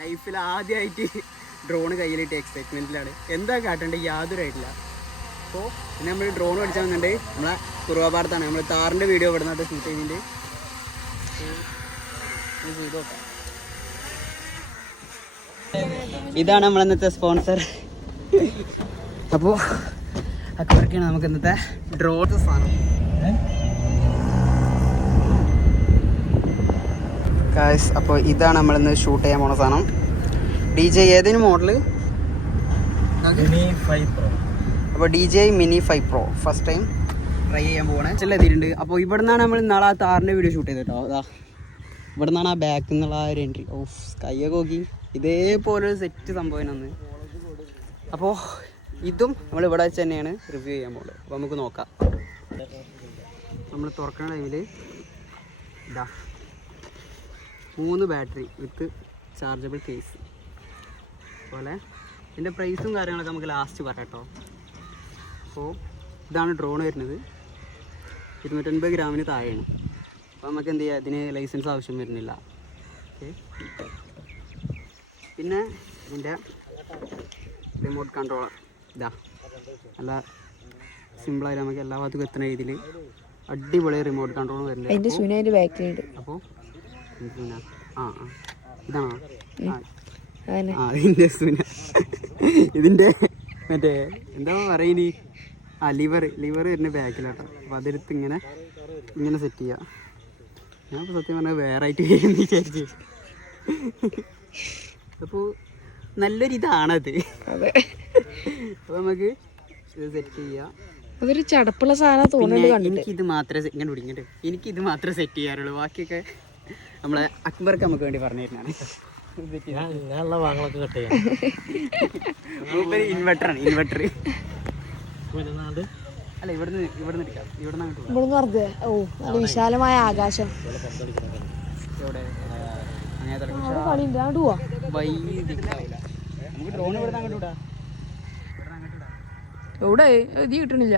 ലൈഫിൽ ആദ്യമായിട്ട് ഡ്രോൺ കയ്യിലിട്ട് എക്സൈറ്റ്മെൻറ്റിലാണ്. എന്താ കാട്ടേണ്ടത് യാതൊരായിട്ടില്ല. അപ്പോൾ പിന്നെ നമ്മൾ ഡ്രോൺ പഠിച്ചാൽ വന്നിട്ട് നമ്മളെ കുറുവാപാടത്താണ് നമ്മൾ താറിൻ്റെ വീഡിയോ ഇവിടെ നിന്നിട്ട് ഷൂട്ട് ചെയ്യുന്നുണ്ട്. ഇതാണ് നമ്മളിന്നത്തെ സ്പോൺസർ. അപ്പോൾ അക്കറൊക്കെയാണ് നമുക്ക് ഇന്നത്തെ ഡ്രോൺ സാധനം. ഗായ്സ് അപ്പോൾ ഇതാണ് നമ്മളിന്ന് ഷൂട്ട് ചെയ്യാൻ പോണ സാധനം. DJ ഏതിന് മോഡല്? അപ്പോൾ DJ mini 5 Pro first time try ചെയ്യാൻ പോകണേ. ചില എത്തിയിട്ടുണ്ട്. അപ്പോൾ ഇവിടെ നിന്നാണ് നമ്മൾ നാളെ ആ താറിൻ്റെ വീഡിയോ ഷൂട്ട് ചെയ്തിട്ടോ. അതാ ഇവിടെ നിന്നാണ് ആ ബാക്കിൽ നിന്നുള്ള ആ ഒരു എൻട്രി. ഓഫ് കയ്യൊക്കെ നോക്കി ഇതേപോലൊരു സെറ്റ് സംഭവം. അപ്പോൾ ഇതും നമ്മൾ ഇവിടെ വെച്ച് തന്നെയാണ് റിവ്യൂ ചെയ്യാൻ പോകുന്നത്. അപ്പോൾ നമുക്ക് നോക്കാം. നമ്മൾ തുറക്കുന്ന ടൈമിൽ ഇതാ 3 ബാറ്ററി വിത്ത് ചാർജബിൾ കേസ് പോലെ. ഇതിൻ്റെ പ്രൈസും കാര്യങ്ങളൊക്കെ നമുക്ക് ലാസ്റ്റ് പറയാം കേട്ടോ. അപ്പോൾ ഇതാണ് ഡ്രോൺ വരുന്നത്. 250 ഗ്രാമിന് താഴെയാണ്. അപ്പോൾ നമുക്ക് എന്ത് ചെയ്യാം, ഇതിന് ലൈസൻസ് ആവശ്യം വരുന്നില്ല. ഓക്കെ. പിന്നെ ഇതിൻ്റെ റിമോട്ട് കൺട്രോളർ ഇതാ നല്ല സിമ്പിളായിട്ട് നമുക്ക് എല്ലാ ഭാഗത്തും എത്തുന്ന രീതിയിൽ അടിപൊളി റിമോട്ട് കൺട്രോൾ വരുന്നുണ്ട്. അപ്പോൾ ഇതാണോ ഇതിൻ്റെ സുന, ഇതിൻ്റെ മറ്റേ എന്താ പറയുന്നത്, ലിവർ വരുന്ന ബാക്കിലാട്ടോ. അപ്പോൾ അതെടുത്ത് ഇങ്ങനെ സെറ്റ് ചെയ്യുക. ഞാൻ ഇപ്പോൾ സത്യം പറഞ്ഞാൽ വേറെ ആയിട്ട് വിചാരിച്ചു. അപ്പോൾ നല്ലൊരിതാണത്. അപ്പോൾ നമുക്ക് ഇത് സെറ്റ് ചെയ്യാം. അതൊരു ചടപ്പുള്ള സാധനം തോന്നുന്നുണ്ട്. എനിക്കിത് മാത്രമേ എനിക്കിത് മാത്രമേ സെറ്റ് ചെയ്യാറുള്ളൂ. ബാക്കിയൊക്കെ നമ്മളെ അക്ബർക്ക് നമുക്ക് വേണ്ടി പറഞ്ഞു തരുന്നതാണ്. ഇൻവെർട്ടറാണ്. അല്ല ഇവിടുന്ന് എടുക്കാം. ഇവിടുന്ന് വിശാലമായ ആകാശം. എവിടെ ഇത് കിട്ടണില്ല.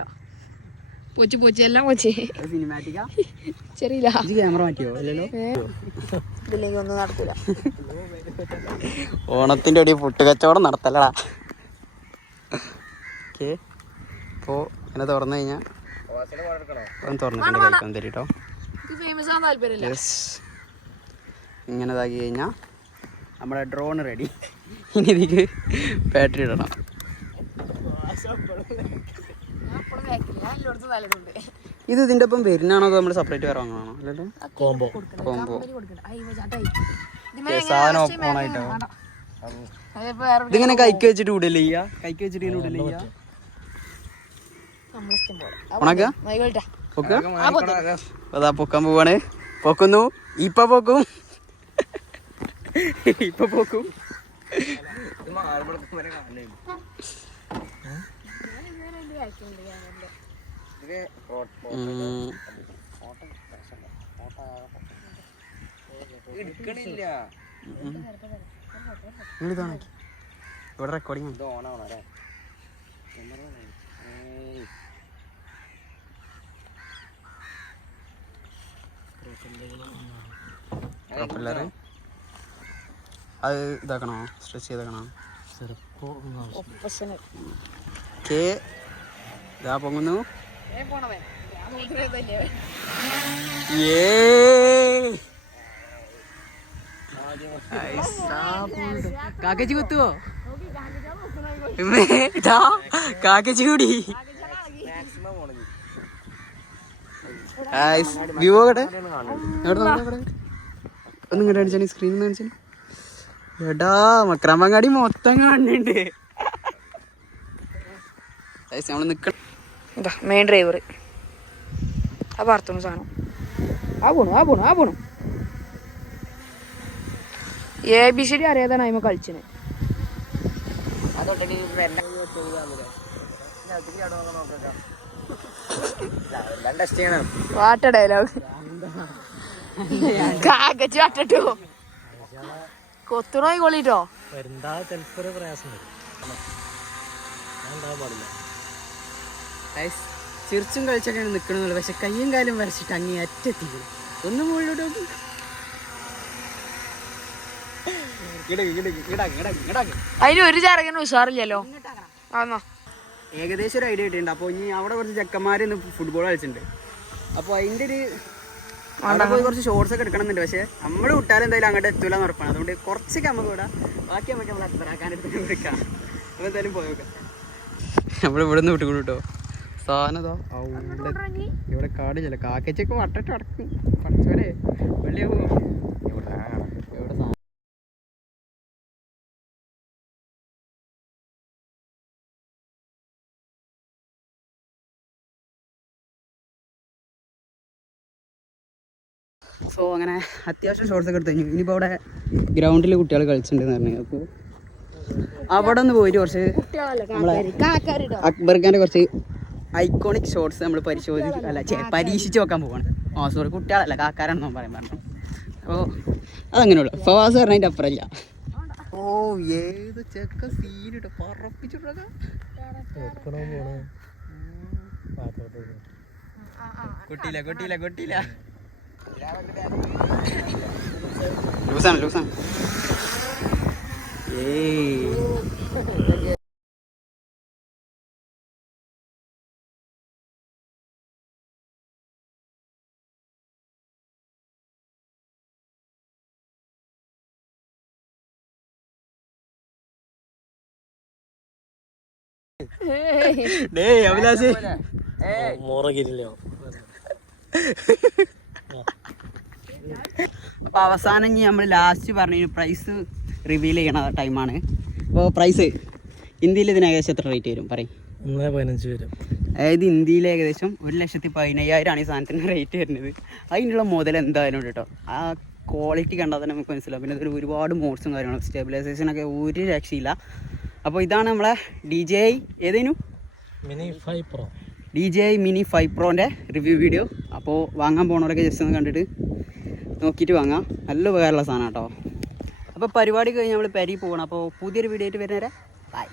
പോച്ച് എല്ലാം പോച്ചേ. സിനിമാറ്റിക്കാ ചെറിയില്ല. ക്യാമറ മാറ്റിയോ? അല്ലല്ലോ. ഇതില്ലെങ്കിൽ ഒന്നും നടക്കൂല. ഓണത്തിൻ്റെ അടി പുട്ട് കച്ചവടം നടത്തല്ലടാ. ഓക്കെ. അപ്പോൾ ഇങ്ങനെ തുറന്നു കഴിഞ്ഞാൽ തുറന്നിട്ടുണ്ട് കഴിക്കാൻ തരും കേട്ടോ. ഇങ്ങനെ ഇതാക്കി കഴിഞ്ഞാൽ നമ്മുടെ ഡ്രോൺ റെഡി. ഇനി ഇതിക്ക് ബാറ്ററി ഇടണം. ഇത് ഇതിൻ്റെ ഒപ്പം വരുന്നാണോ അതോ നമ്മൾ സെപ്പറേറ്റ് വേറെ വാങ്ങണോ? അല്ലല്ലോ, കോംബോ. സാധനം ഓപ്പൺ ആയിട്ടോ. ഇതിങ്ങനെ കൈക്ക് വെച്ചിട്ട് ഇടല്ലേ ചെയ്യാ? കൈക്ക് വെച്ചിട്ട് ഇങ്ങനെ ഇടല്ലേ ചെയ്യാ? അതാ പൊക്കാൻ പോവാണ്. പൊക്കുന്നു. ഇപ്പൊ പോക്കും. ഇവിടെ റെക്കോർഡിംഗ് അത് ഇതാക്കണോ? സ്ട്രെച്ച് ചെയ്തേക്കണോ? ഇതാ പൊങ്ങുന്നു. കാക്കച്ചി കുത്തുവോ? കാക്കച്ചി കൂടി. വ്യൂ ആകട്ടെ. ഒന്നും ഇങ്ങോട്ട് കാണിച്ചാൽ സ്ക്രീനിൽ കാണിച്ചാൽ. എടാ മക്രാമ്പങ്ങാടി മൊത്തം കാണുന്നുണ്ട്. നമ്മൾ നിക്കണം. മെയിൻ ഡ്രൈവർ ആ പറത്തുന്ന സാധനം ആ പോണു ABCD അറിയാതാണ് അതിമ കളിച്ചിന്. വാട്ട ഡയലോഗ് കാക്കച്ച് വാട്ടോ കൊത്തുണോയി കൊള്ളിട്ടോ. ചിരിച്ചും കളിച്ചൊക്കെയാണ് നിൽക്കണമെന്നുള്ളു. പക്ഷെ കയ്യും കാലും വരച്ചിട്ട് അങ്ങേ അറ്റെത്തിക്കും. ഒന്നും മുകളിലോട്ട് അതിന് ഒരു ചരകിന് ഉഷാറില്ലല്ലോ ആന്നോ ഏകദേശം ഒരു ഐഡിയ കിട്ടിയിട്ടുണ്ട്. അപ്പോൾ ഇനി അവിടെ കുറച്ച് ചെക്കന്മാർ ഇന്ന് ഫുട്ബോൾ കളിച്ചിട്ടുണ്ട്. അപ്പോൾ അതിൻ്റെ ഒരു അവിടെ പോയി കുറച്ച് ഷോർട്സ് ഒക്കെ എടുക്കണമെന്നുണ്ട്. പക്ഷേ നമ്മൾ വിട്ടാലും എന്തായാലും അങ്ങോട്ട് എത്തൂല എന്ന് ഉറപ്പാണ്. അതുകൊണ്ട് കുറച്ചൊക്കെ നമുക്ക് ഇവിടെ ബാക്കി നമുക്ക് നമ്മൾ അത്രക്കാനെടുത്ത് വിളിക്കാം. അപ്പോൾ എന്തായാലും പോയോക്കാം. നമ്മളിവിടെ നിന്ന് വിട്ടുകൂടും കേട്ടോ. സാധനതോ ഇവിടെ കാടില്ല. കാക്കച്ചൊക്കെ വട്ടിട്ട് അടക്കും. പഠിച്ചോരെ വലിയ എവിടെ സോ അങ്ങനെ അത്യാവശ്യം ഷോർട്സ് ഒക്കെ എടുത്തു കഴിഞ്ഞു. ഇനിയിപ്പോൾ അവിടെ ഗ്രൗണ്ടിൽ കുട്ടികൾ കളിച്ചിട്ടുണ്ടെന്ന് പറഞ്ഞു. അപ്പോൾ അവിടെ ഒന്ന് പോയിട്ട് കുറച്ച് നമ്മളെ അക്ബർ ഖാൻ്റെ കുറച്ച് ഐക്കോണിക് ഷോർട്സ് നമ്മൾ പരീക്ഷിച്ച് നോക്കാൻ പോവാണ്. സോറി കുട്ടികളല്ല കാക്കാരാണെന്ന് പറയാൻ പറഞ്ഞു. അപ്പോൾ അതങ്ങനെയുള്ളൂ. ഫവാസ് പറഞ്ഞതിൻ്റെ അപ്പുറമില്ല. ഓ ഏത് ചെക്ക സീനിട്ട് പറപ്പിച്ചിട്ടൊക്കെ കൊട്ടിയില്ല ലൂസാണ് അഭിലാഷ് അപ്പോൾ അവസാനം ഇനി നമ്മൾ ലാസ്റ്റ് പറഞ്ഞു പ്രൈസ് റിവീൽ ചെയ്യണ ടൈമാണ്. അപ്പോൾ പ്രൈസ് ഇന്ത്യയിൽ ഇതിന് ഏകദേശം എത്ര റേറ്റ് വരും പറയും? 1.15 വരും. അതായത് ഇന്ത്യയിൽ ഏകദേശം 1,15,000 ഈ സാധനത്തിന് റേറ്റ് വരുന്നത്. അതിനുള്ള മുതൽ എന്തായാലും കേട്ടോ. ആ ക്വാളിറ്റി കണ്ടാൽ തന്നെ നമുക്ക് മനസ്സിലാവും. പിന്നെ ഇതിൽ ഒരുപാട് മോഡ്സും കാര്യങ്ങളും സ്റ്റെബിലൈസേഷനൊക്കെ ഒരു രക്ഷയില്ല. അപ്പോൾ ഇതാണ് നമ്മളെ DJI ഏതേനു മിനി 5 Pro DJI Mini 5 Proൻ്റെ റിവ്യൂ വീഡിയോ. അപ്പോൾ വാങ്ങാൻ പോകണവരൊക്കെ ജസ്റ്റ് ഒന്ന് കണ്ടിട്ട് നോക്കിയിട്ട് വാങ്ങാം. നല്ല ഉപകാരമുള്ള സാധനം കേട്ടോ. അപ്പോൾ പരിപാടി കഴിഞ്ഞ് നമ്മൾ പെരി പോകണം. അപ്പോൾ പുതിയൊരു വീഡിയോ ആയിട്ട് വരുന്നവരെ ബൈ.